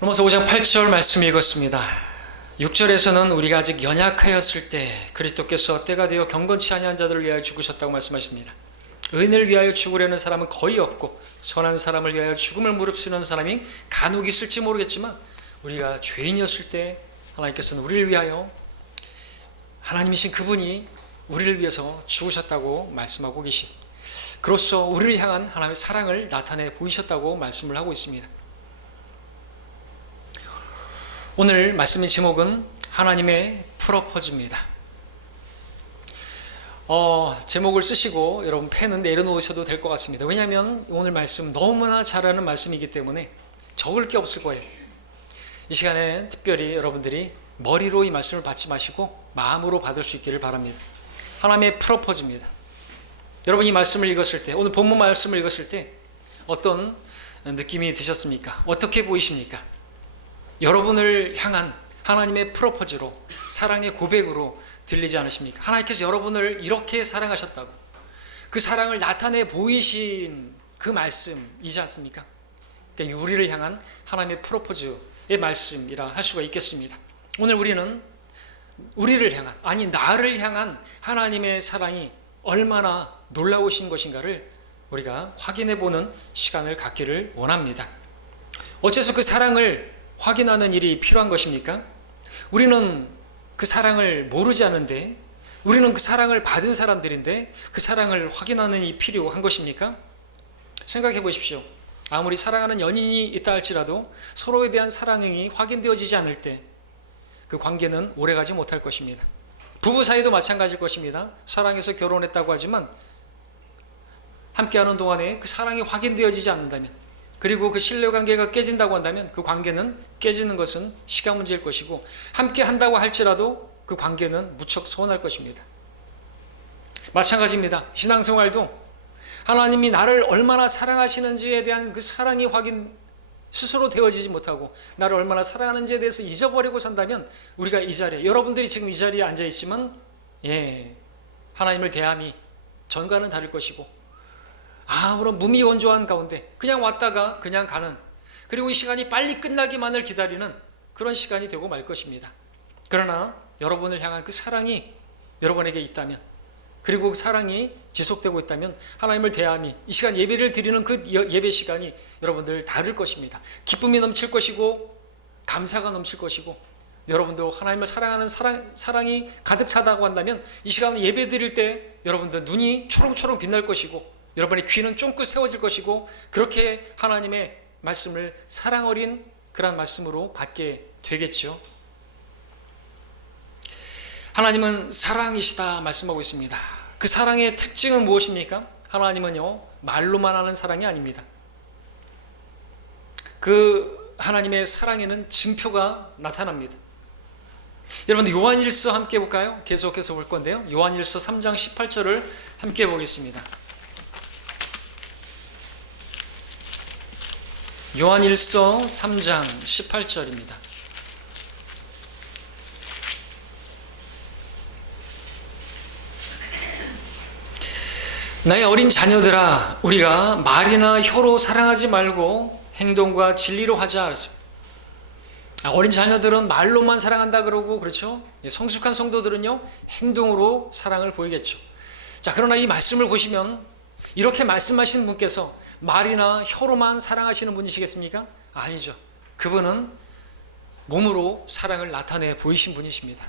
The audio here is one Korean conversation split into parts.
로마서 5장 8절 말씀 읽었습니다. 6절에서는 우리가 아직 연약하였을 때 그리스도께서 때가 되어 경건치 아니한 자들을 위하여 죽으셨다고 말씀하십니다. 의인을 위하여 죽으려는 사람은 거의 없고 선한 사람을 위하여 죽음을 무릅쓰는 사람이 간혹 있을지 모르겠지만 우리가 죄인이었을 때 하나님께서는 우리를 위하여 하나님이신 그분이 우리를 위해서 죽으셨다고 말씀하고 계십니다. 그로써 우리를 향한 하나님의 사랑을 나타내 보이셨다고 말씀을 하고 있습니다. 오늘 말씀의 제목은 하나님의 프로포즈입니다. 제목을 쓰시고 여러분 펜은 내려놓으셔도 될 것 같습니다. 왜냐하면 오늘 말씀 너무나 잘 아는 말씀이기 때문에 적을 게 없을 거예요. 이 시간에 특별히 여러분들이 머리로 이 말씀을 받지 마시고 마음으로 받을 수 있기를 바랍니다. 하나님의 프로포즈입니다. 여러분 이 말씀을 읽었을 때, 오늘 본문 말씀을 읽었을 때 어떤 느낌이 드셨습니까? 어떻게 보이십니까? 여러분을 향한 하나님의 프로포즈로, 사랑의 고백으로 들리지 않으십니까? 하나님께서 여러분을 이렇게 사랑하셨다고 그 사랑을 나타내 보이신 그 말씀이지 않습니까? 그러니까 우리를 향한 하나님의 프로포즈의 말씀이라 할 수가 있겠습니다. 오늘 우리는 우리를 향한, 아니 나를 향한 하나님의 사랑이 얼마나 놀라우신 것인가를 우리가 확인해 보는 시간을 갖기를 원합니다. 어째서 그 사랑을 확인하는 일이 필요한 것입니까? 우리는 그 사랑을 모르지 않은데, 우리는 그 사랑을 받은 사람들인데 그 사랑을 확인하는 일이 필요한 것입니까? 생각해 보십시오. 아무리 사랑하는 연인이 있다 할지라도 서로에 대한 사랑이 확인되어지지 않을 때 그 관계는 오래가지 못할 것입니다. 부부 사이도 마찬가지일 것입니다. 사랑해서 결혼했다고 하지만 함께하는 동안에 그 사랑이 확인되어지지 않는다면, 그리고 그 신뢰관계가 깨진다고 한다면 그 관계는 깨지는 것은 시간 문제일 것이고, 함께 한다고 할지라도 그 관계는 무척 소원할 것입니다. 마찬가지입니다. 신앙생활도 하나님이 나를 얼마나 사랑하시는지에 대한 그 사랑이 스스로 되어지지 못하고 나를 얼마나 사랑하는지에 대해서 잊어버리고 산다면 우리가 이 자리에, 여러분들이 지금 이 자리에 앉아있지만 하나님을 대함이 전과는 다를 것이고, 아무런 무미건조한 가운데 그냥 왔다가 그냥 가는, 그리고 이 시간이 빨리 끝나기만을 기다리는 그런 시간이 되고 말 것입니다. 그러나 여러분을 향한 그 사랑이 여러분에게 있다면, 그리고 그 사랑이 지속되고 있다면 하나님을 대함이, 이 시간 예배를 드리는 그 예배 시간이 여러분들 다를 것입니다. 기쁨이 넘칠 것이고 감사가 넘칠 것이고, 여러분도 하나님을 사랑하는 사랑이 가득 차다고 한다면 이 시간 예배 드릴 때 여러분들 눈이 초롱초롱 빛날 것이고, 여러분의 귀는 쫑긋 세워질 것이고, 그렇게 하나님의 말씀을 사랑 어린 그런 말씀으로 받게 되겠죠. 하나님은 사랑이시다 말씀하고 있습니다. 그 사랑의 특징은 무엇입니까? 하나님은요, 말로만 하는 사랑이 아닙니다. 그 하나님의 사랑에는 증표가 나타납니다. 여러분들 요한일서 함께 볼까요? 계속해서 볼 건데요, 요한일서 3장 18절을 함께 보겠습니다. 요한일서 3장 18절입니다. 나의 어린 자녀들아, 우리가 말이나 혀로 사랑하지 말고 행동과 진리로 하자 그랬습니다. 어린 자녀들은 말로만 사랑한다 그러고, 그렇죠? 성숙한 성도들은요, 행동으로 사랑을 보이겠죠. 자, 그러나 이 말씀을 보시면 이렇게 말씀하시는 분께서 말이나 혀로만 사랑하시는 분이시겠습니까? 아니죠. 그분은 몸으로 사랑을 나타내 보이신 분이십니다.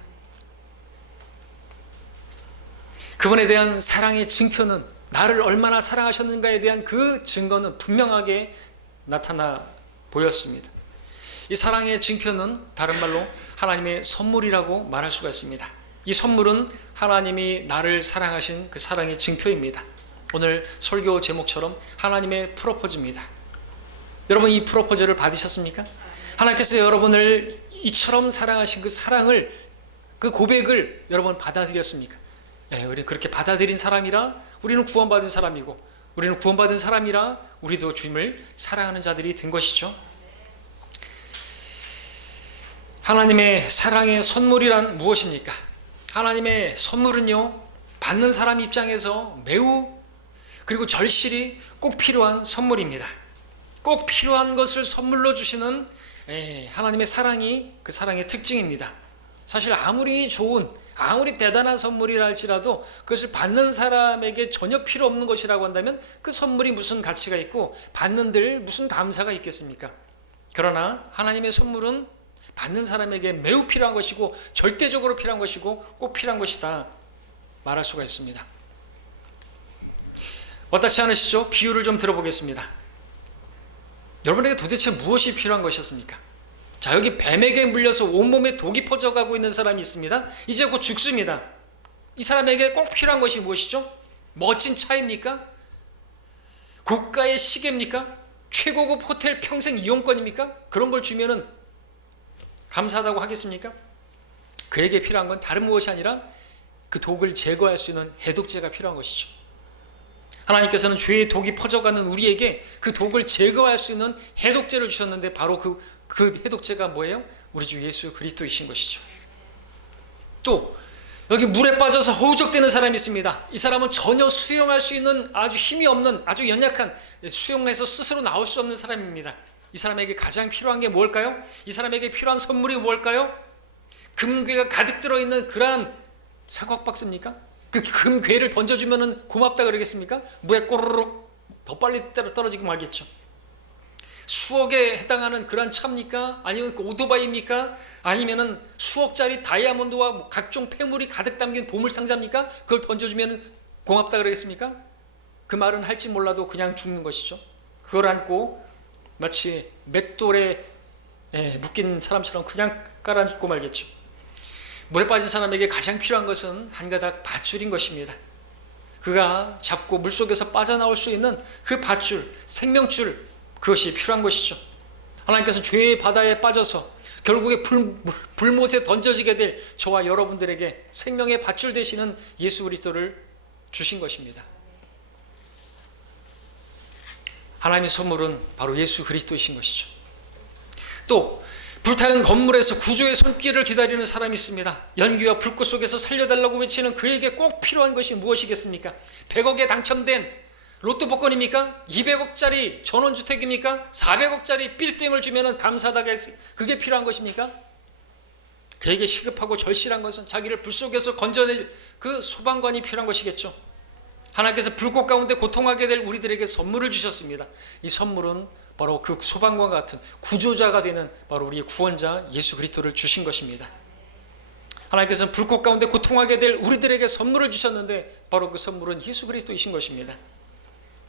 그분에 대한 사랑의 증표는, 나를 얼마나 사랑하셨는가에 대한 그 증거는 분명하게 나타나 보였습니다. 이 사랑의 증표는 다른 말로 하나님의 선물이라고 말할 수가 있습니다. 이 선물은 하나님이 나를 사랑하신 그 사랑의 증표입니다. 오늘 설교 제목처럼 하나님의 프로포즈입니다. 여러분 이 프로포즈를 받으셨습니까? 하나님께서 여러분을 이처럼 사랑하신 그 사랑을, 그 고백을 여러분 받아들였습니까? 우리는 그렇게 받아들인 사람이라 우리는 구원받은 사람이고, 우리는 구원받은 사람이라 우리도 주님을 사랑하는 자들이 된 것이죠. 하나님의 사랑의 선물이란 무엇입니까? 하나님의 선물은요, 받는 사람 입장에서 매우, 그리고 절실히 꼭 필요한 선물입니다. 꼭 필요한 것을 선물로 주시는 하나님의 사랑이 그 사랑의 특징입니다. 사실 아무리 좋은, 아무리 대단한 선물이라 할지라도 그것을 받는 사람에게 전혀 필요 없는 것이라고 한다면 그 선물이 무슨 가치가 있고 받는들 무슨 감사가 있겠습니까? 그러나 하나님의 선물은 받는 사람에게 매우 필요한 것이고 절대적으로 필요한 것이고 꼭 필요한 것이다 말할 수가 있습니다. 어떻지 않으시죠? 비유를 좀 들어보겠습니다. 여러분에게 도대체 무엇이 필요한 것이었습니까? 자, 여기 뱀에게 물려서 온몸에 독이 퍼져가고 있는 사람이 있습니다. 이제 곧 죽습니다. 이 사람에게 꼭 필요한 것이 무엇이죠? 멋진 차입니까? 고가의 시계입니까? 최고급 호텔 평생 이용권입니까? 그런 걸 주면은 감사하다고 하겠습니까? 그에게 필요한 건 다른 무엇이 아니라 그 독을 제거할 수 있는 해독제가 필요한 것이죠. 하나님께서는 죄의 독이 퍼져가는 우리에게 그 독을 제거할 수 있는 해독제를 주셨는데 바로 그 해독제가 뭐예요? 우리 주 예수 그리스도이신 것이죠. 또 여기 물에 빠져서 허우적대는 사람이 있습니다. 이 사람은 전혀 수영할 수 있는 아주 힘이 없는, 아주 연약한, 수영해서 스스로 나올 수 없는 사람입니다. 이 사람에게 가장 필요한 게 뭘까요? 이 사람에게 필요한 선물이 뭘까요? 금괴가 가득 들어있는 그러한 사각박스입니까? 그 금괴를 던져주면 고맙다 그러겠습니까? 물에 꼬르륵 더 빨리 떨어지고 말겠죠. 수억에 해당하는 그런 차입니까? 아니면 오토바이입니까? 아니면 수억짜리 다이아몬드와 각종 폐물이 가득 담긴 보물상자입니까? 그걸 던져주면 고맙다 그러겠습니까? 그 말은 할지 몰라도 그냥 죽는 것이죠. 그걸 안고 마치 맷돌에 묶인 사람처럼 그냥 깔아앉고 말겠죠. 물에 빠진 사람에게 가장 필요한 것은 한 가닥 밧줄인 것입니다. 그가 잡고 물속에서 빠져나올 수 있는 그 밧줄, 생명줄, 그것이 필요한 것이죠. 하나님께서 죄의 바다에 빠져서 결국에 불못에 던져지게 될 저와 여러분들에게 생명의 밧줄 되시는 예수 그리스도를 주신 것입니다. 하나님의 선물은 바로 예수 그리스도이신 것이죠. 또 불타는 건물에서 구조의 손길을 기다리는 사람이 있습니다. 연기와 불꽃 속에서 살려달라고 외치는 그에게 꼭 필요한 것이 무엇이겠습니까? 100억에 당첨된 로또 복권입니까? 200억짜리 전원주택입니까? 400억짜리 빌딩을 주면 감사하다가 그게 필요한 것입니까? 그에게 시급하고 절실한 것은 자기를 불 속에서 건져낼 그 소방관이 필요한 것이겠죠. 하나님께서 불꽃 가운데 고통하게 될 우리들에게 선물을 주셨습니다. 이 선물은 바로 그 소방관 같은 구조자가 되는 바로 우리의 구원자 예수 그리스도를 주신 것입니다. 하나님께서는 불꽃 가운데 고통하게 될 우리들에게 선물을 주셨는데 바로 그 선물은 예수 그리스도이신 것입니다.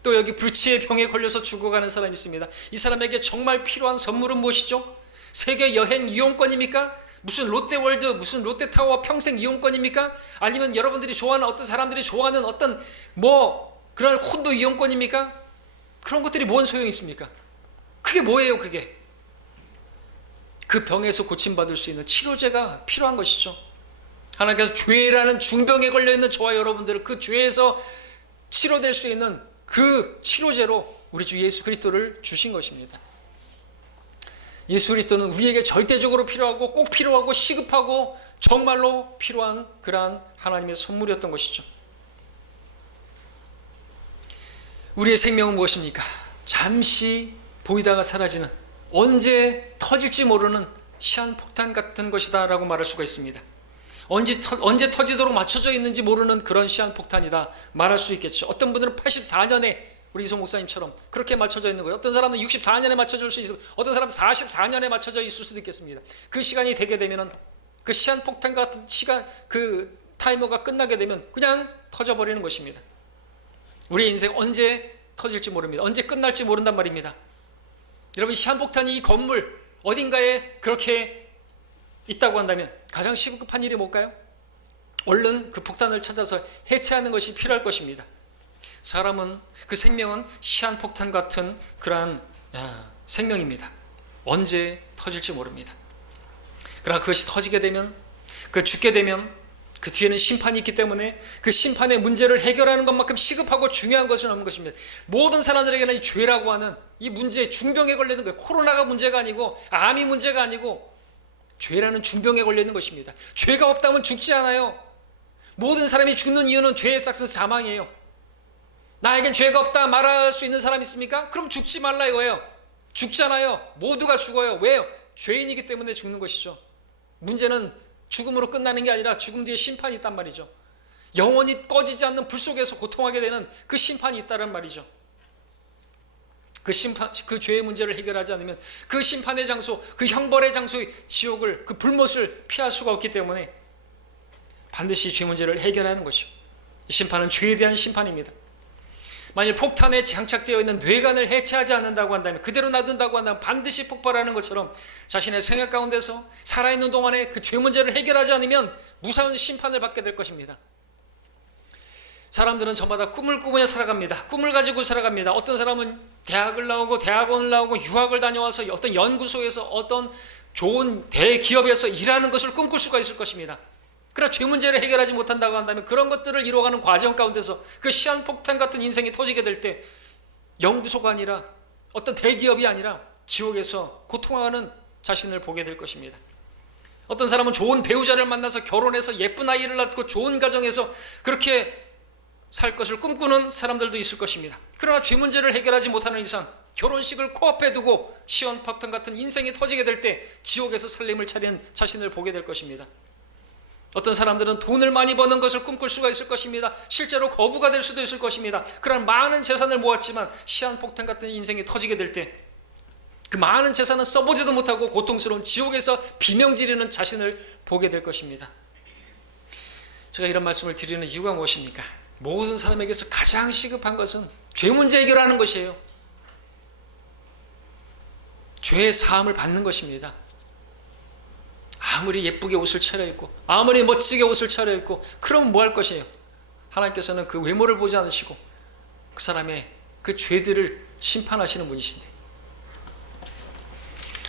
또 여기 불치의 병에 걸려서 죽어가는 사람이 있습니다. 이 사람에게 정말 필요한 선물은 무엇이죠? 세계 여행 이용권입니까? 무슨 롯데월드, 무슨 롯데타워 평생 이용권입니까? 아니면 여러분들이 좋아하는 어떤 사람들이 좋아하는 어떤 그런 콘도 이용권입니까? 그런 것들이 뭔 소용이 있습니까? 그게 뭐예요, 그게? 그 병에서 고침받을 수 있는 치료제가 필요한 것이죠. 하나님께서 죄라는 중병에 걸려있는 저와 여러분들을 그 죄에서 치료될 수 있는 그 치료제로 우리 주 예수 그리스도를 주신 것입니다. 예수 그리스도는 우리에게 절대적으로 필요하고 꼭 필요하고 시급하고 정말로 필요한 그러한 하나님의 선물이었던 것이죠. 우리의 생명은 무엇입니까? 잠시 보이다가 사라지는, 언제 터질지 모르는 시한폭탄 같은 것이다 라고 말할 수가 있습니다. 언제 터지도록 맞춰져 있는지 모르는 그런 시한폭탄이다 말할 수 있겠죠. 어떤 분들은 84년에 우리 이송 목사님처럼 그렇게 맞춰져 있는 거예요. 어떤 사람은 64년에 맞춰질 수 있고 어떤 사람은 44년에 맞춰져 있을 수도 있겠습니다. 그 시간이 되게 되면 그 시한폭탄 같은 시간, 그 타이머가 끝나게 되면 그냥 터져버리는 것입니다. 우리의 인생 언제 터질지 모릅니다. 언제 끝날지 모른단 말입니다. 여러분, 시한폭탄이 이 건물 어딘가에 그렇게 있다고 한다면 가장 시급한 일이 뭘까요? 얼른 그 폭탄을 찾아서 해체하는 것이 필요할 것입니다. 사람은, 그 생명은 시한폭탄 같은 그러한 생명입니다. 언제 터질지 모릅니다. 그러나 그것이 터지게 되면, 그 죽게 되면 그 뒤에는 심판이 있기 때문에 그 심판의 문제를 해결하는 것만큼 시급하고 중요한 것은 없는 것입니다. 모든 사람들에게는 이 죄라고 하는 이 문제, 중병에 걸리는 거예요. 코로나가 문제가 아니고 암이 문제가 아니고 죄라는 중병에 걸리는 것입니다. 죄가 없다면 죽지 않아요. 모든 사람이 죽는 이유는 죄의 싹은 사망이에요. 나에겐 죄가 없다 말할 수 있는 사람이 있습니까? 그럼 죽지 말라 이거예요. 죽잖아요. 모두가 죽어요. 왜요? 죄인이기 때문에 죽는 것이죠. 문제는 죽음으로 끝나는 게 아니라 죽음 뒤에 심판이 있단 말이죠. 영원히 꺼지지 않는 불 속에서 고통하게 되는 그 심판이 있다는 말이죠. 그 심판, 그 죄의 문제를 해결하지 않으면 그 심판의 장소, 그 형벌의 장소의 지옥을, 그 불못을 피할 수가 없기 때문에 반드시 죄 문제를 해결하는 것이죠. 이 심판은 죄에 대한 심판입니다. 만일 폭탄에 장착되어 있는 뇌관을 해체하지 않는다고 한다면, 그대로 놔둔다고 한다면 반드시 폭발하는 것처럼 자신의 생각 가운데서 살아있는 동안에 그 죄 문제를 해결하지 않으면 무서운 심판을 받게 될 것입니다. 사람들은 저마다 꿈을 꾸며 살아갑니다. 꿈을 가지고 살아갑니다. 어떤 사람은 대학을 나오고 대학원을 나오고 유학을 다녀와서 어떤 연구소에서 어떤 좋은 대기업에서 일하는 것을 꿈꿀 수가 있을 것입니다. 그러나 죄 문제를 해결하지 못한다고 한다면 그런 것들을 이루어가는 과정 가운데서 그 시한폭탄 같은 인생이 터지게 될 때 연구소가 아니라 어떤 대기업이 아니라 지옥에서 고통하는 자신을 보게 될 것입니다. 어떤 사람은 좋은 배우자를 만나서 결혼해서 예쁜 아이를 낳고 좋은 가정에서 그렇게 살 것을 꿈꾸는 사람들도 있을 것입니다. 그러나 죄 문제를 해결하지 못하는 이상 결혼식을 코앞에 두고 시한폭탄 같은 인생이 터지게 될 때 지옥에서 살림을 차리는 자신을 보게 될 것입니다. 어떤 사람들은 돈을 많이 버는 것을 꿈꿀 수가 있을 것입니다. 실제로 거부가 될 수도 있을 것입니다. 그런 많은 재산을 모았지만 시한폭탄 같은 인생이 터지게 될 때 그 많은 재산은 써보지도 못하고 고통스러운 지옥에서 비명 지르는 자신을 보게 될 것입니다. 제가 이런 말씀을 드리는 이유가 무엇입니까? 모든 사람에게서 가장 시급한 것은 죄 문제 해결하는 것이에요. 죄의 사함을 받는 것입니다. 아무리 예쁘게 옷을 차려입고 아무리 멋지게 옷을 차려입고 그럼 뭐 할 것이에요? 하나님께서는 그 외모를 보지 않으시고 그 사람의 그 죄들을 심판하시는 분이신데,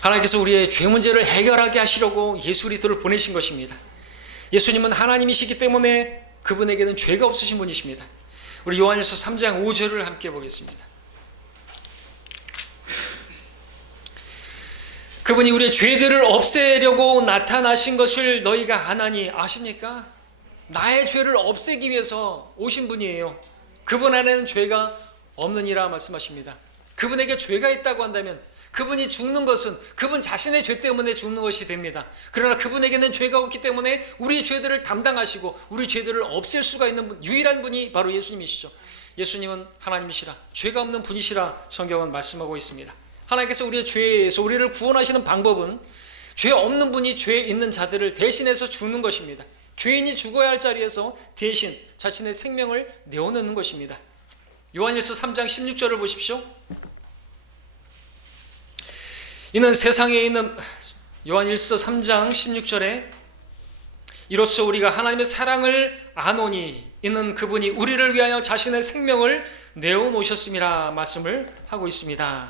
하나님께서 우리의 죄 문제를 해결하게 하시려고 예수 그리스도를 보내신 것입니다. 예수님은 하나님이시기 때문에 그분에게는 죄가 없으신 분이십니다. 우리 요한일서 3장 5절을 함께 보겠습니다. 그분이 우리의 죄들을 없애려고 나타나신 것을 너희가 아나니, 아십니까? 나의 죄를 없애기 위해서 오신 분이에요. 그분 안에는 죄가 없느니라 말씀하십니다. 그분에게 죄가 있다고 한다면 그분이 죽는 것은 그분 자신의 죄 때문에 죽는 것이 됩니다. 그러나 그분에게는 죄가 없기 때문에 우리 죄들을 담당하시고 우리 죄들을 없앨 수가 있는 유일한 분이 바로 예수님이시죠. 예수님은 하나님이시라, 죄가 없는 분이시라 성경은 말씀하고 있습니다. 하나님께서 우리의 죄에서 우리를 구원하시는 방법은 죄 없는 분이 죄 있는 자들을 대신해서 죽는 것입니다. 죄인이 죽어야 할 자리에서 대신 자신의 생명을 내어놓는 것입니다. 요한일서 3장 16절을 보십시오. 이는 세상에 있는, 요한일서 3장 16절에 이로써 우리가 하나님의 사랑을 아노니 이는 그분이 우리를 위하여 자신의 생명을 내어놓으셨음이라 말씀을 하고 있습니다.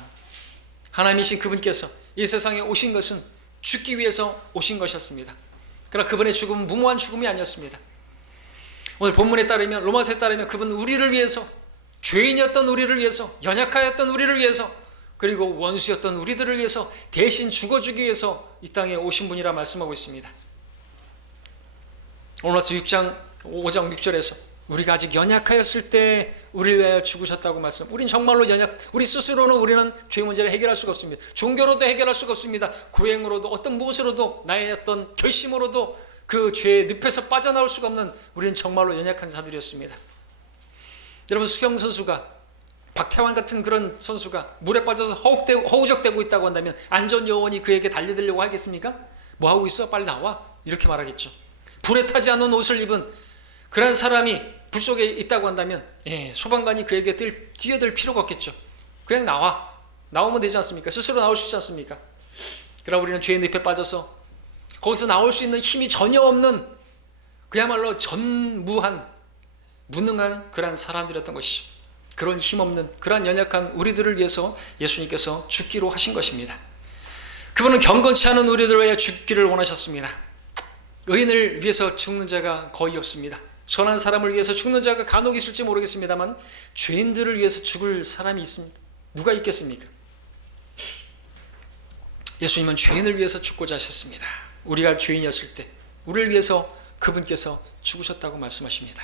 하나님이신 그분께서 이 세상에 오신 것은 죽기 위해서 오신 것이었습니다. 그러나 그분의 죽음은 무모한 죽음이 아니었습니다. 오늘 본문에 따르면, 로마서에 따르면 그분은 우리를 위해서, 죄인이었던 우리를 위해서, 연약하였던 우리를 위해서, 그리고 원수였던 우리들을 위해서 대신 죽어주기 위해서 이 땅에 오신 분이라 말씀하고 있습니다. 로마서 5장 6절에서 우리가 아직 연약하였을 때 우리를 위하여 죽으셨다고 말씀. 우린 정말로 우리 스스로는 우리는 죄 문제를 해결할 수가 없습니다. 종교로도 해결할 수가 없습니다. 고행으로도 어떤 무엇으로도 나의 어떤 결심으로도 그 죄의 늪에서 빠져나올 수가 없는 우리는 정말로 연약한 자들이었습니다. 여러분, 수영 선수가, 박태환 같은 그런 선수가 물에 빠져서 허우적대고 있다고 한다면 안전요원이 그에게 달려들려고 하겠습니까? 뭐 하고 있어? 빨리 나와. 이렇게 말하겠죠. 불에 타지 않은 옷을 입은 그런 사람이 불 속에 있다고 한다면 소방관이 그에게 뛰어들 필요가 없겠죠. 그냥 나오면 되지 않습니까? 스스로 나올 수 있지 않습니까? 그러나 우리는 죄의 늪에 빠져서 거기서 나올 수 있는 힘이 전혀 없는, 그야말로 전무한, 무능한 그런 사람들이었던 것이죠. 그런 힘없는, 그런 연약한 우리들을 위해서 예수님께서 죽기로 하신 것입니다. 그분은 경건치 않은 우리들을 위해 죽기를 원하셨습니다. 의인을 위해서 죽는 자가 거의 없습니다. 선한 사람을 위해서 죽는 자가 간혹 있을지 모르겠습니다만 죄인들을 위해서 죽을 사람이 있습니까? 누가 있겠습니까? 예수님은 죄인을 위해서 죽고자 하셨습니다. 우리가 죄인이었을 때 우리를 위해서 그분께서 죽으셨다고 말씀하십니다.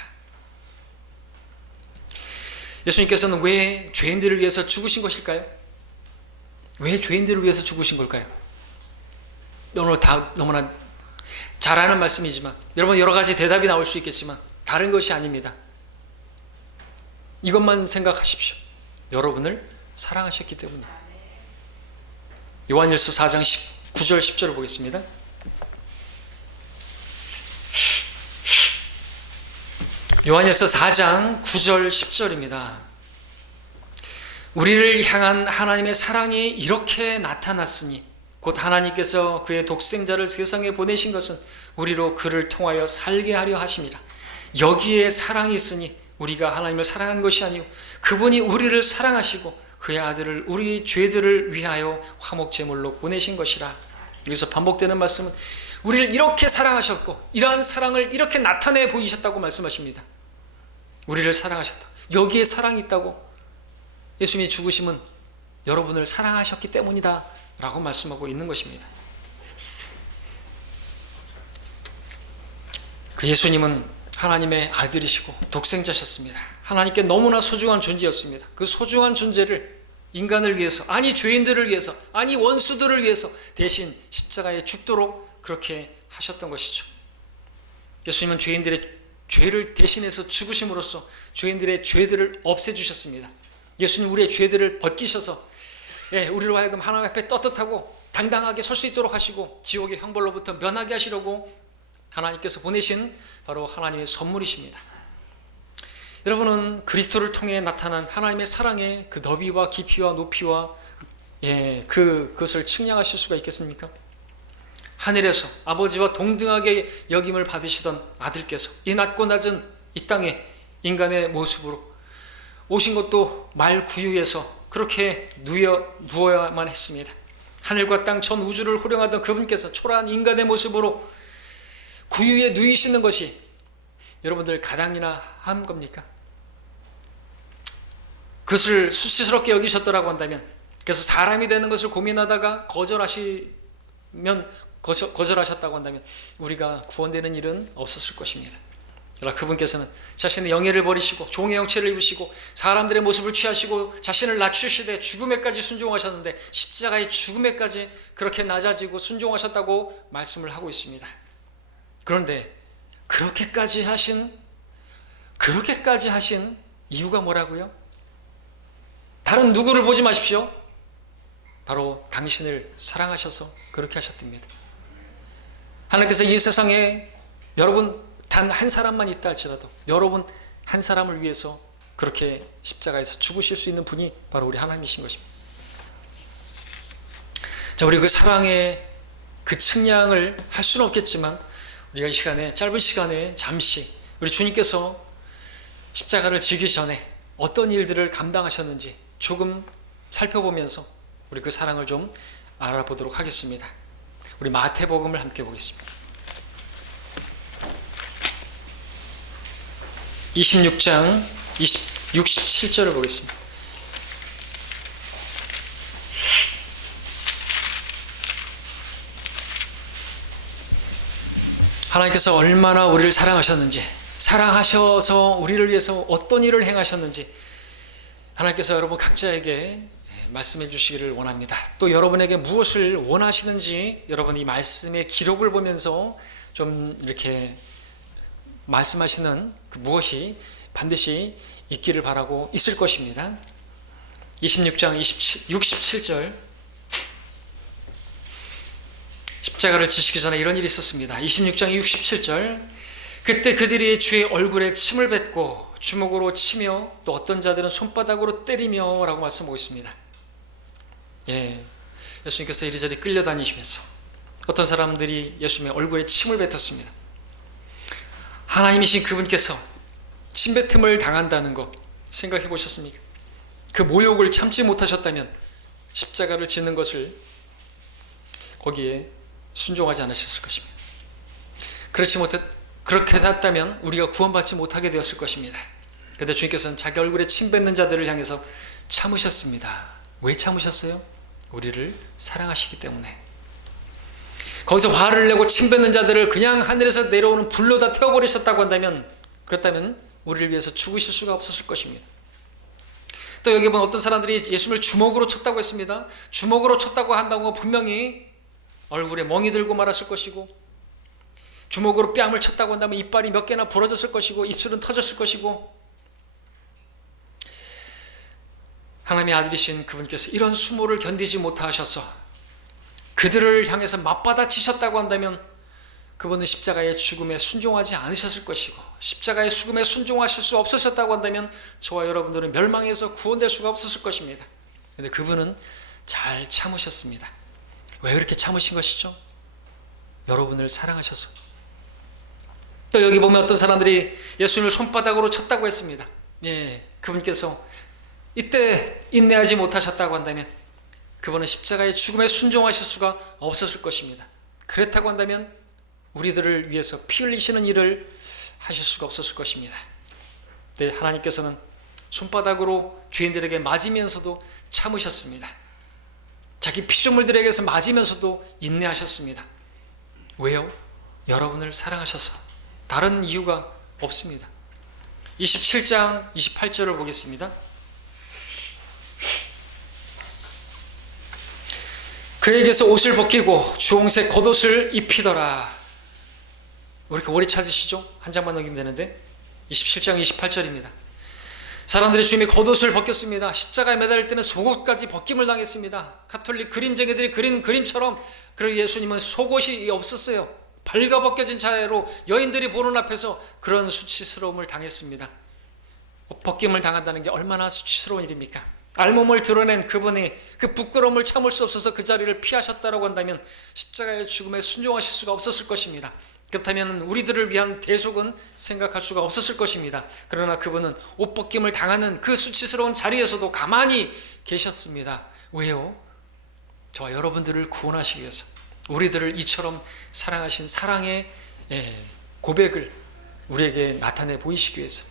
예수님께서는 왜 죄인들을 위해서 죽으신 것일까요? 왜 죄인들을 위해서 죽으신 걸까요? 너무나 잘 아는 말씀이지만 여러분 여러 가지 대답이 나올 수 있겠지만 다른 것이 아닙니다. 이것만 생각하십시오. 여러분을 사랑하셨기 때문에. 요한일서 4장 9절 10절을 보겠습니다. 요한일서 4장 9절 10절입니다. 우리를 향한 하나님의 사랑이 이렇게 나타났으니 곧 하나님께서 그의 독생자를 세상에 보내신 것은 우리로 그를 통하여 살게 하려 하심이라. 여기에 사랑이 있으니 우리가 하나님을 사랑한 것이 아니요 그분이 우리를 사랑하시고 그의 아들을 우리 죄들을 위하여 화목제물로 보내신 것이라. 여기서 반복되는 말씀은 우리를 이렇게 사랑하셨고 이러한 사랑을 이렇게 나타내 보이셨다고 말씀하십니다. 우리를 사랑하셨다. 여기에 사랑이 있다고. 예수님이 죽으심은 여러분을 사랑하셨기 때문이다 라고 말씀하고 있는 것입니다. 그 예수님은 하나님의 아들이시고 독생자셨습니다. 하나님께 너무나 소중한 존재였습니다. 그 소중한 존재를 인간을 위해서, 아니 죄인들을 위해서, 아니 원수들을 위해서 대신 십자가에 죽도록 그렇게 하셨던 것이죠. 예수님은 죄인들의 죄를 대신해서 죽으심으로써 죄인들의 죄들을 없애주셨습니다. 예수님 우리의 죄들을 벗기셔서 우리로 하여금 하나님 앞에 떳떳하고 당당하게 설 수 있도록 하시고 지옥의 형벌로부터 면하게 하시려고 하나님께서 보내신 바로 하나님의 선물이십니다. 여러분은 그리스도를 통해 나타난 하나님의 사랑의 그 너비와 깊이와 높이와 그것을 측량하실 수가 있겠습니까? 하늘에서 아버지와 동등하게 여김을 받으시던 아들께서 이 낮고 낮은 이 땅에 인간의 모습으로 오신 것도 말 구유에서 그렇게 누워야만 했습니다. 하늘과 땅 전 우주를 호령하던 그분께서 초라한 인간의 모습으로 구유에 누이시는 것이 여러분들 가당이나 한 겁니까? 그것을 수치스럽게 여기셨더라고 한다면, 그래서 사람이 되는 것을 고민하다가 거절하셨다고 한다면 우리가 구원되는 일은 없었을 것입니다. 그러나 그분께서는 자신의 영예를 버리시고 종의 형체를 입으시고 사람들의 모습을 취하시고 자신을 낮추시되 죽음에까지 순종하셨는데 십자가의 죽음에까지 그렇게 낮아지고 순종하셨다고 말씀을 하고 있습니다. 그런데 그렇게까지 하신 이유가 뭐라고요? 다른 누구를 보지 마십시오. 바로 당신을 사랑하셔서 그렇게 하셨답니다. 하나님께서 이 세상에 여러분 단 한 사람만 있다 할지라도 여러분 한 사람을 위해서 그렇게 십자가에서 죽으실 수 있는 분이 바로 우리 하나님이신 것입니다. 자, 우리 그 사랑의 그 측량을 할 수는 없겠지만 우리가 이 시간에, 짧은 시간에 잠시 우리 주님께서 십자가를 지기 전에 어떤 일들을 감당하셨는지 조금 살펴보면서 우리 그 사랑을 좀 알아보도록 하겠습니다. 우리 마태복음을 함께 보겠습니다. 26장 67절을 보겠습니다. 하나님께서 얼마나 우리를 사랑하셨는지, 사랑하셔서 우리를 위해서 어떤 일을 행하셨는지 하나님께서 여러분 각자에게 말씀해 주시기를 원합니다. 또 여러분에게 무엇을 원하시는지 여러분 이 말씀의 기록을 보면서 좀 이렇게 말씀하시는 그 무엇이 반드시 있기를 바라고 있을 것입니다. 26장 67절, 십자가를 지시기 전에 이런 일이 있었습니다. 26장 67절, 그때 그들이 주의 얼굴에 침을 뱉고 주먹으로 치며 또 어떤 자들은 손바닥으로 때리며 라고 말씀하고 있습니다. 예수님께서 이리저리 끌려다니시면서 어떤 사람들이 예수님의 얼굴에 침을 뱉었습니다. 하나님이신 그분께서 침뱉음을 당한다는 것 생각해 보셨습니까? 그 모욕을 참지 못하셨다면 십자가를 짓는 것을 거기에 순종하지 않으셨을 것입니다. 그렇게 했다면 우리가 구원받지 못하게 되었을 것입니다. 그런데 주님께서는 자기 얼굴에 침 뱉는 자들을 향해서 참으셨습니다. 왜 참으셨어요? 우리를 사랑하시기 때문에. 거기서 화를 내고 침 뱉는 자들을 그냥 하늘에서 내려오는 불로 다 태워버리셨다고 한다면, 그렇다면 우리를 위해서 죽으실 수가 없었을 것입니다. 또 여기 보면 어떤 사람들이 예수님을 주먹으로 쳤다고 했습니다. 주먹으로 쳤다고 한다고 분명히 얼굴에 멍이 들고 말았을 것이고, 주먹으로 뺨을 쳤다고 한다면 이빨이 몇 개나 부러졌을 것이고, 입술은 터졌을 것이고, 하나님의 아들이신 그분께서 이런 수모를 견디지 못하셔서 그들을 향해서 맞받아치셨다고 한다면 그분은 십자가의 죽음에 순종하지 않으셨을 것이고, 십자가의 죽음에 순종하실 수 없으셨다고 한다면 저와 여러분들은 멸망해서 구원될 수가 없었을 것입니다. 그런데 그분은 잘 참으셨습니다. 왜 그렇게 참으신 것이죠? 여러분을 사랑하셔서. 또 여기 보면 어떤 사람들이 예수님을 손바닥으로 쳤다고 했습니다. 그분께서 이때 인내하지 못하셨다고 한다면 그분은 십자가의 죽음에 순종하실 수가 없었을 것입니다. 그렇다고 한다면 우리들을 위해서 피 흘리시는 일을 하실 수가 없었을 것입니다. 네, 하나님께서는 손바닥으로 죄인들에게 맞으면서도 참으셨습니다. 자기 피조물들에게서 맞으면서도 인내하셨습니다. 왜요? 여러분을 사랑하셔서. 다른 이유가 없습니다. 27장 28절을 보겠습니다. 그에게서 옷을 벗기고 주홍색 겉옷을 입히더라. 왜 이렇게 오래 찾으시죠? 한 장만 넘기면 되는데 27장 28절입니다. 사람들이 주님의 겉옷을 벗겼습니다. 십자가에 매달릴 때는 속옷까지 벗김을 당했습니다. 가톨릭 그림쟁이들이 그린 그림처럼. 그리고 예수님은 속옷이 없었어요. 발가벗겨진 차례로 여인들이 보는 앞에서 그런 수치스러움을 당했습니다. 벗김을 당한다는 게 얼마나 수치스러운 일입니까? 알몸을 드러낸 그분이 그 부끄러움을 참을 수 없어서 그 자리를 피하셨다고 한다면 십자가의 죽음에 순종하실 수가 없었을 것입니다. 그렇다면 우리들을 위한 대속은 생각할 수가 없었을 것입니다. 그러나 그분은 옷 벗김을 당하는 그 수치스러운 자리에서도 가만히 계셨습니다. 왜요? 저와 여러분들을 구원하시기 위해서, 우리들을 이처럼 사랑하신 사랑의 고백을 우리에게 나타내 보이시기 위해서.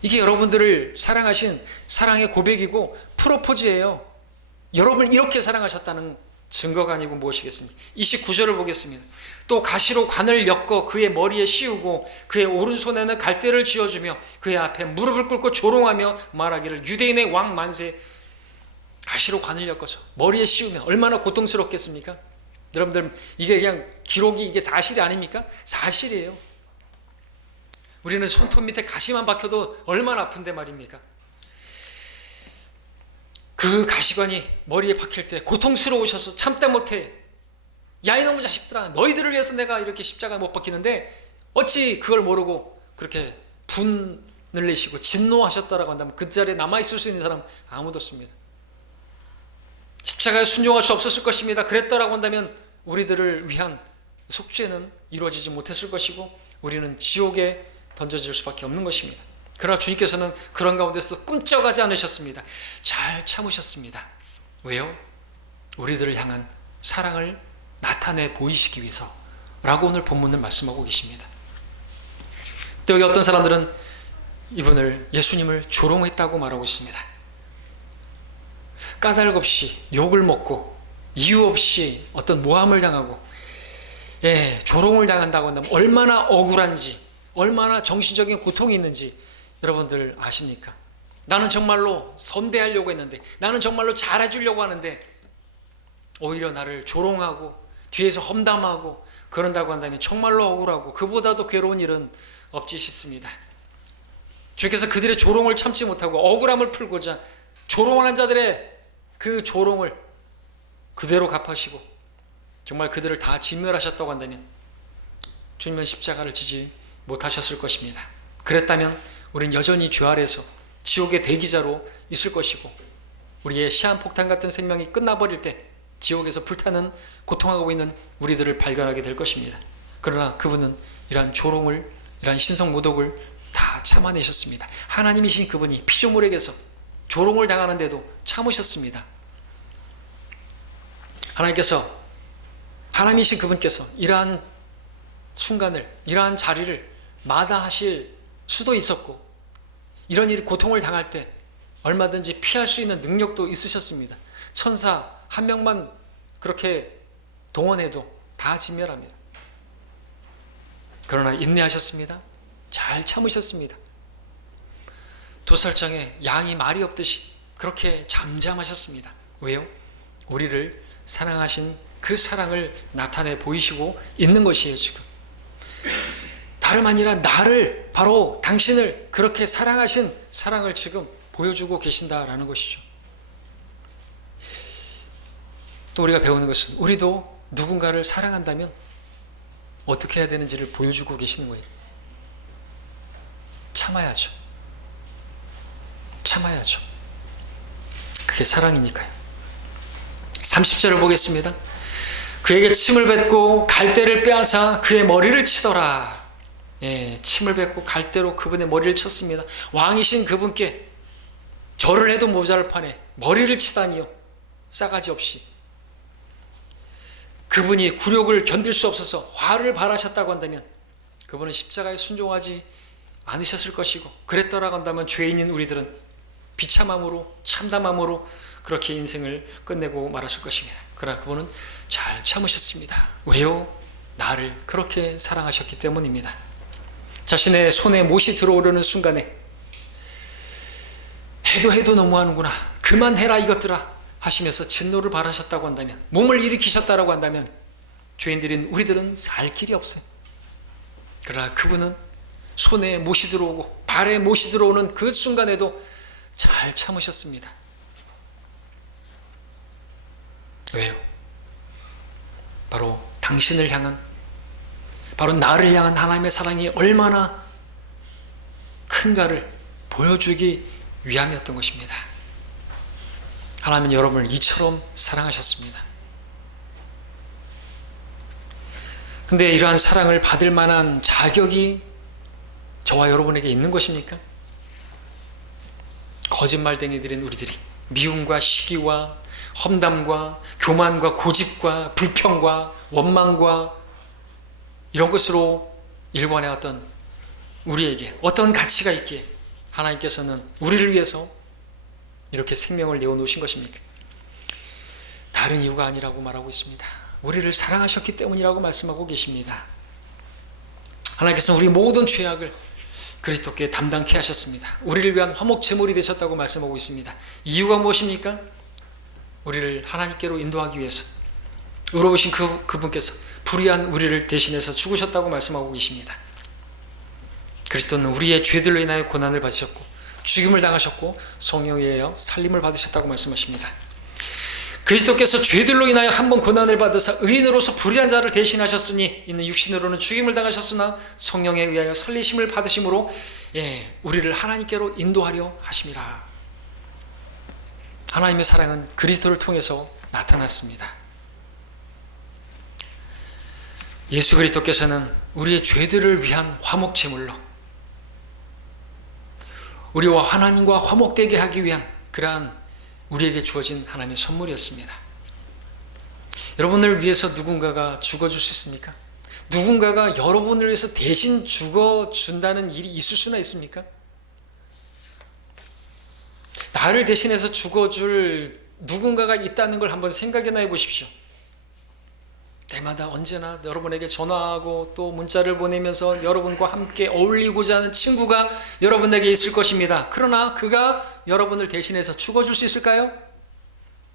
이게 여러분들을 사랑하신 사랑의 고백이고 프로포즈예요. 여러분을 이렇게 사랑하셨다는 증거가 아니고 무엇이겠습니까? 29절을 보겠습니다. 또 가시로 관을 엮어 그의 머리에 씌우고 그의 오른손에는 갈대를 쥐어주며 그의 앞에 무릎을 꿇고 조롱하며 말하기를 유대인의 왕 만세. 가시로 관을 엮어서 머리에 씌우면 얼마나 고통스럽겠습니까? 여러분들, 이게 그냥 기록이, 이게 사실이 아닙니까? 사실이에요. 우리는 손톱 밑에 가시만 박혀도 얼마나 아픈데 말입니까? 그 가시관이 머리에 박힐 때 고통스러우셔서 참다 못해, 야 이놈의 자식들아, 너희들을 위해서 내가 이렇게 십자가에 못 박히는데 어찌 그걸 모르고 그렇게 분을 내시고 진노하셨다라고 한다면 그 자리에 남아있을 수 있는 사람 아무도 없습니다. 십자가에 순종할 수 없었을 것입니다. 그랬다라고 한다면 우리들을 위한 속죄는 이루어지지 못했을 것이고 우리는 지옥에 던져질 수밖에 없는 것입니다. 그러나 주님께서는 그런 가운데서 꿈쩍하지 않으셨습니다. 잘 참으셨습니다. 왜요? 우리들을 향한 사랑을 나타내 보이시기 위해서 라고 오늘 본문을 말씀하고 계십니다. 또 여기 어떤 사람들은 이분을, 예수님을 조롱했다고 말하고 있습니다. 까닭 없이 욕을 먹고 이유 없이 어떤 모함을 당하고 조롱을 당한다고 한다면 얼마나 억울한지, 얼마나 정신적인 고통이 있는지 여러분들 아십니까? 나는 정말로 선대하려고 했는데, 나는 정말로 잘해주려고 하는데 오히려 나를 조롱하고 뒤에서 험담하고 그런다고 한다면 정말로 억울하고 그보다도 괴로운 일은 없지 싶습니다. 주께서 그들의 조롱을 참지 못하고 억울함을 풀고자 조롱하는 자들의 그 조롱을 그대로 갚으시고 정말 그들을 다 진멸하셨다고 한다면 주님은 십자가를 지지 못하셨을 것입니다. 그랬다면 우리는 여전히 죄 아래서 지옥의 대기자로 있을 것이고 우리의 시한폭탄 같은 생명이 끝나버릴 때 지옥에서 불타는 고통하고 있는 우리들을 발견하게 될 것입니다. 그러나 그분은 이러한 조롱을, 이러한 신성모독을 다 참아내셨습니다. 하나님이신 그분이 피조물에게서 조롱을 당하는데도 참으셨습니다. 하나님이신 그분께서 이러한 순간을, 이러한 자리를 마다하실 수도 있었고 이런 일, 고통을 당할 때 얼마든지 피할 수 있는 능력도 있으셨습니다. 천사 한 명만 그렇게 동원해도 다 진멸합니다. 그러나 인내하셨습니다. 잘 참으셨습니다. 도살장에 양이 말이 없듯이 그렇게 잠잠하셨습니다. 왜요? 우리를 사랑하신 그 사랑을 나타내 보이시고 있는 것이에요. 지금 다름 아니라 나를, 바로 당신을 그렇게 사랑하신 사랑을 지금 보여주고 계신다라는 것이죠. 또 우리가 배우는 것은 우리도 누군가를 사랑한다면 어떻게 해야 되는지를 보여주고 계시는 거예요. 참아야죠. 참아야죠. 그게 사랑이니까요. 30절을 보겠습니다. 그에게 침을 뱉고 갈대를 빼앗아 그의 머리를 치더라. 예, 침을 뱉고 갈대로 그분의 머리를 쳤습니다. 왕이신 그분께 절을 해도 모자랄 판에 머리를 치다니요. 싸가지 없이. 그분이 굴욕을 견딜 수 없어서 화를 발하셨다고 한다면 그분은 십자가에 순종하지 않으셨을 것이고, 그랬더라고 한다면 죄인인 우리들은 비참함으로, 참담함으로 그렇게 인생을 끝내고 말았을 것입니다. 그러나 그분은 잘 참으셨습니다. 왜요? 나를 그렇게 사랑하셨기 때문입니다. 자신의 손에 못이 들어오려는 순간에 해도 너무하는구나, 그만해라 이것들아 하시면서 진노를 발하셨다고 한다면, 몸을 일으키셨다고 한다면 죄인들인 우리들은 살 길이 없어요. 그러나 그분은 손에 못이 들어오고 발에 못이 들어오는 그 순간에도 잘 참으셨습니다. 왜요? 바로 당신을 향한, 바로 나를 향한 하나님의 사랑이 얼마나 큰가를 보여주기 위함이었던 것입니다. 하나님은 여러분을 이처럼 사랑하셨습니다. 근데 이러한 사랑을 받을 만한 자격이 저와 여러분에게 있는 것입니까? 거짓말쟁이들인 우리들이 미움과 시기와 험담과 교만과 고집과 불평과 원망과 이런 것으로 일관해 왔던 우리에게 어떤 가치가 있기에 하나님께서는 우리를 위해서 이렇게 생명을 내어놓으신 것입니까? 다른 이유가 아니라고 말하고 있습니다. 우리를 사랑하셨기 때문이라고 말씀하고 계십니다. 하나님께서는 우리 모든 죄악을 그리스도께 담당케 하셨습니다. 우리를 위한 화목제물이 되셨다고 말씀하고 있습니다. 이유가 무엇입니까? 우리를 하나님께로 인도하기 위해서 의로우신 그분께서 불의한 우리를 대신해서 죽으셨다고 말씀하고 계십니다. 그리스도는 우리의 죄들로 인하여 고난을 받으셨고 죽임을 당하셨고 성령에 의하여 살림을 받으셨다고 말씀하십니다. 그리스도께서 죄들로 인하여 한 번 고난을 받으사 의인으로서 불의한 자를 대신하셨으니 이는 육신으로는 죽임을 당하셨으나 성령에 의하여 살리심을 받으심으로 우리를 하나님께로 인도하려 하심이라. 하나님의 사랑은 그리스도를 통해서 나타났습니다. 예수 그리스도께서는 우리의 죄들을 위한 화목제물로 우리와 하나님과 화목되게 하기 위한 그러한 우리에게 주어진 하나님의 선물이었습니다. 여러분을 위해서 누군가가 죽어줄 수 있습니까? 누군가가 여러분을 위해서 대신 죽어준다는 일이 있을 수나 있습니까? 나를 대신해서 죽어줄 누군가가 있다는 걸 한번 생각이나 해보십시오. 때마다 언제나 여러분에게 전화하고 또 문자를 보내면서 여러분과 함께 어울리고자 하는 친구가 여러분에게 있을 것입니다. 그러나 그가 여러분을 대신해서 죽어줄 수 있을까요?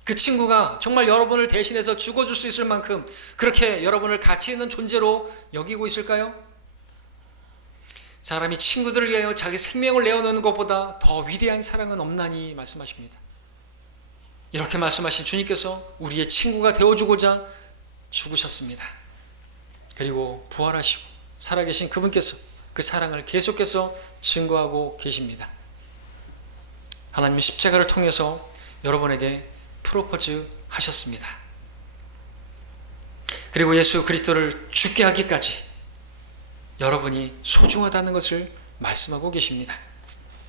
그 친구가 정말 여러분을 대신해서 죽어줄 수 있을 만큼 그렇게 여러분을 가치 있는 존재로 여기고 있을까요? 사람이 친구들을 위하여 자기 생명을 내어놓는 것보다 더 위대한 사랑은 없나니 말씀하십니다. 이렇게 말씀하신 주님께서 우리의 친구가 되어주고자 죽으셨습니다. 그리고 부활하시고 살아계신 그분께서 그 사랑을 계속해서 증거하고 계십니다. 하나님의 십자가를 통해서 여러분에게 프로포즈 하셨습니다. 그리고 예수 그리스도를 죽게 하기까지 여러분이 소중하다는 것을 말씀하고 계십니다.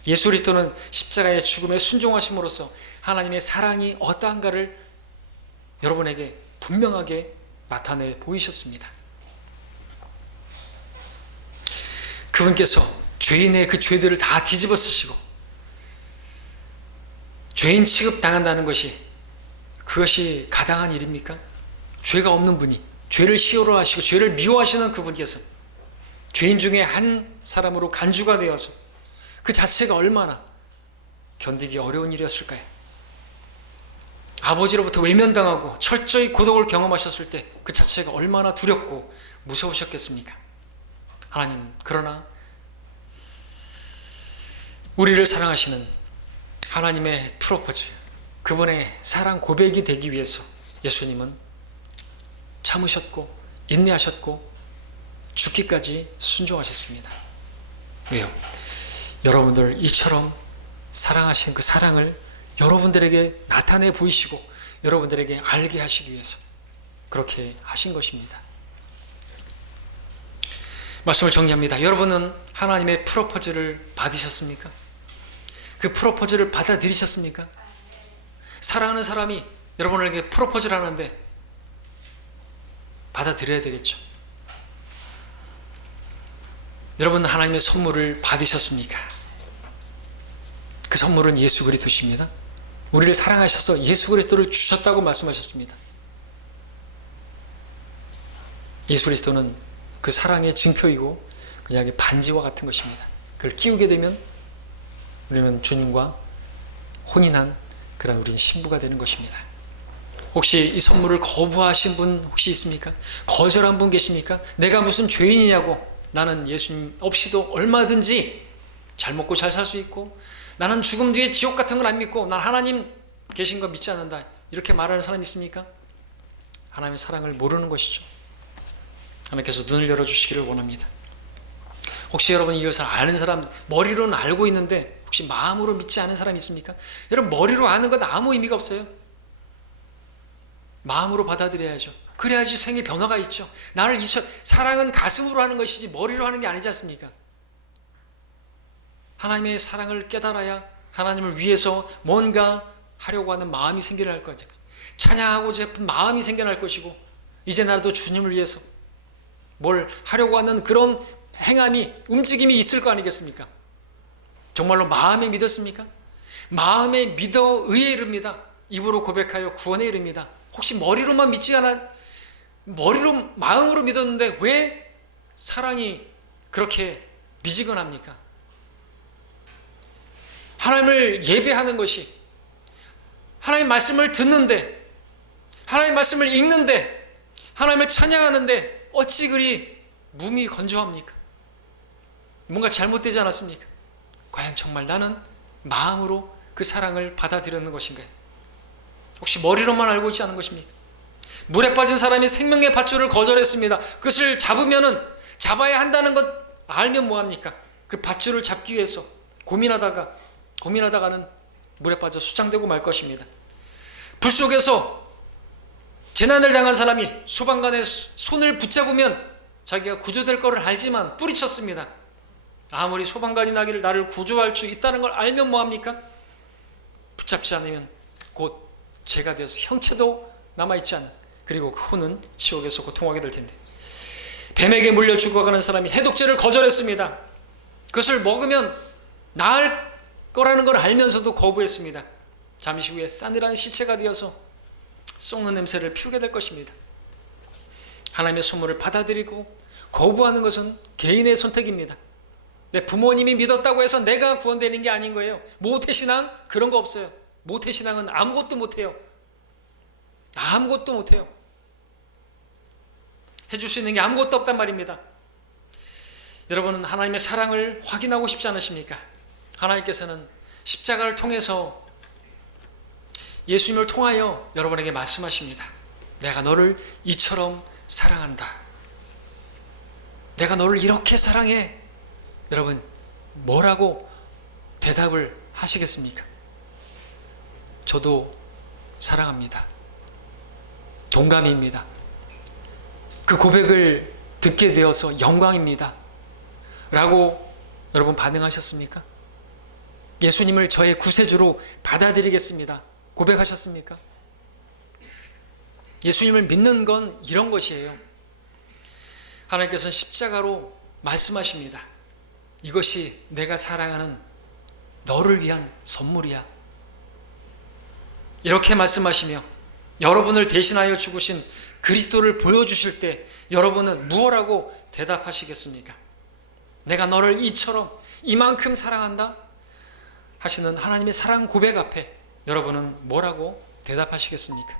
예수 그리스도는 십자가의 죽음에 순종하심으로써 하나님의 사랑이 어떠한가를 여러분에게 분명하게 나타내 보이셨습니다. 그분께서 죄인의 그 죄들을 다 뒤집어 쓰시고 죄인 취급당한다는 그것이 가당한 일입니까? 죄가 없는 분이 죄를 시효로하시고 죄를 미워하시는 그분께서 죄인 중에 한 사람으로 간주가 되어서 그 자체가 얼마나 견디기 어려운 일이었을까요? 아버지로부터 외면당하고 철저히 고독을 경험하셨을 때 그 자체가 얼마나 두렵고 무서우셨겠습니까? 하나님, 그러나 우리를 사랑하시는 하나님의 프로포즈, 그분의 사랑 고백이 되기 위해서 예수님은 참으셨고 인내하셨고 죽기까지 순종하셨습니다. 왜요? 여러분들 이처럼 사랑하신 그 사랑을 여러분들에게 나타내 보이시고 여러분들에게 알게 하시기 위해서 그렇게 하신 것입니다. 말씀을 정리합니다. 여러분은 하나님의 프로포즈를 받으셨습니까? 그 프로포즈를 받아들이셨습니까? 사랑하는 사람이 여러분에게 프로포즈를 하는데 받아들여야 되겠죠. 여러분, 하나님의 선물을 받으셨습니까? 그 선물은 예수 그리스도십니다. 우리를 사랑하셔서 예수 그리스도를 주셨다고 말씀하셨습니다. 예수 그리스도는 그 사랑의 증표이고 그냥 반지와 같은 것입니다. 그걸 끼우게 되면 우리는 주님과 혼인한 그런 우리는 신부가 되는 것입니다. 혹시 이 선물을 거부하신 분 혹시 있습니까? 거절한 분 계십니까? 내가 무슨 죄인이냐고, 나는 예수님 없이도 얼마든지 잘 먹고 잘 살 수 있고, 나는 죽음 뒤에 지옥 같은 걸 안 믿고 난 하나님 계신 거 믿지 않는다, 이렇게 말하는 사람이 있습니까? 하나님의 사랑을 모르는 것이죠. 하나님께서 눈을 열어주시기를 원합니다. 혹시 여러분 이것을 아는 사람, 머리로는 알고 있는데 혹시 마음으로 믿지 않은 사람이 있습니까? 여러분, 머리로 아는 건 아무 의미가 없어요. 마음으로 받아들여야죠. 그래야지 생의 변화가 있죠. 나를 사랑은 가슴으로 하는 것이지 머리로 하는 게 아니지 않습니까? 하나님의 사랑을 깨달아야 하나님을 위해서 뭔가 하려고 하는 마음이 생겨날 거죠. 찬양하고자 싶은 마음이 생겨날 것이고, 이제 나도 주님을 위해서 뭘 하려고 하는 그런 행함이, 움직임이 있을 거 아니겠습니까? 정말로 마음에 믿었습니까? 마음에 믿어 의에 이릅니다. 입으로 고백하여 구원에 이릅니다. 혹시 머리로만 믿지 않아, 머리로 마음으로 믿었는데 왜 사랑이 그렇게 미지근합니까? 하나님을 예배하는 것이, 하나님의 말씀을 듣는데, 하나님의 말씀을 읽는데, 하나님을 찬양하는데 어찌 그리 몸이 건조합니까? 뭔가 잘못되지 않았습니까? 과연 정말 나는 마음으로 그 사랑을 받아들이는 것인가요? 혹시 머리로만 알고 있지 않은 것입니까? 물에 빠진 사람이 생명의 밧줄을 거절했습니다. 그것을 잡아야 한다는 것 알면 뭐합니까? 그 밧줄을 잡기 위해서 고민하다가는 물에 빠져 수장되고 말 것입니다. 불 속에서 재난을 당한 사람이 소방관의 손을 붙잡으면 자기가 구조될 거를 알지만 뿌리쳤습니다. 아무리 소방관이 나를 구조할 수 있다는 걸 알면 뭐합니까? 붙잡지 않으면 곧 죄가 되어서 형체도 남아있지 않은, 그리고 그 혼은 지옥에서 고통하게 될 텐데, 뱀에게 물려 죽어가는 사람이 해독제를 거절했습니다. 그것을 먹으면 나을 거라는 걸 알면서도 거부했습니다. 잠시 후에 싸늘한 시체가 되어서 썩는 냄새를 피우게 될 것입니다. 하나님의 선물을 받아들이고 거부하는 것은 개인의 선택입니다. 내 부모님이 믿었다고 해서 내가 구원되는 게 아닌 거예요. 모태신앙 그런 거 없어요. 모태신앙은 아무것도 못해요. 아무것도 못해요. 해줄 수 있는 게 아무것도 없단 말입니다. 여러분은 하나님의 사랑을 확인하고 싶지 않으십니까? 하나님께서는 십자가를 통해서, 예수님을 통하여 여러분에게 말씀하십니다. 내가 너를 이처럼 사랑한다. 내가 너를 이렇게 사랑해. 여러분, 뭐라고 대답을 하시겠습니까? 저도 사랑합니다. 동감입니다. 그 고백을 듣게 되어서 영광입니다. 라고 여러분 반응하셨습니까? 예수님을 저의 구세주로 받아들이겠습니다. 고백하셨습니까? 예수님을 믿는 건 이런 것이에요. 하나님께서는 십자가로 말씀하십니다. 이것이 내가 사랑하는 너를 위한 선물이야. 이렇게 말씀하시며 여러분을 대신하여 죽으신 그리스도를 보여주실 때 여러분은 무엇라고 대답하시겠습니까? 내가 너를 이처럼 이만큼 사랑한다 하시는 하나님의 사랑 고백 앞에 여러분은 뭐라고 대답하시겠습니까?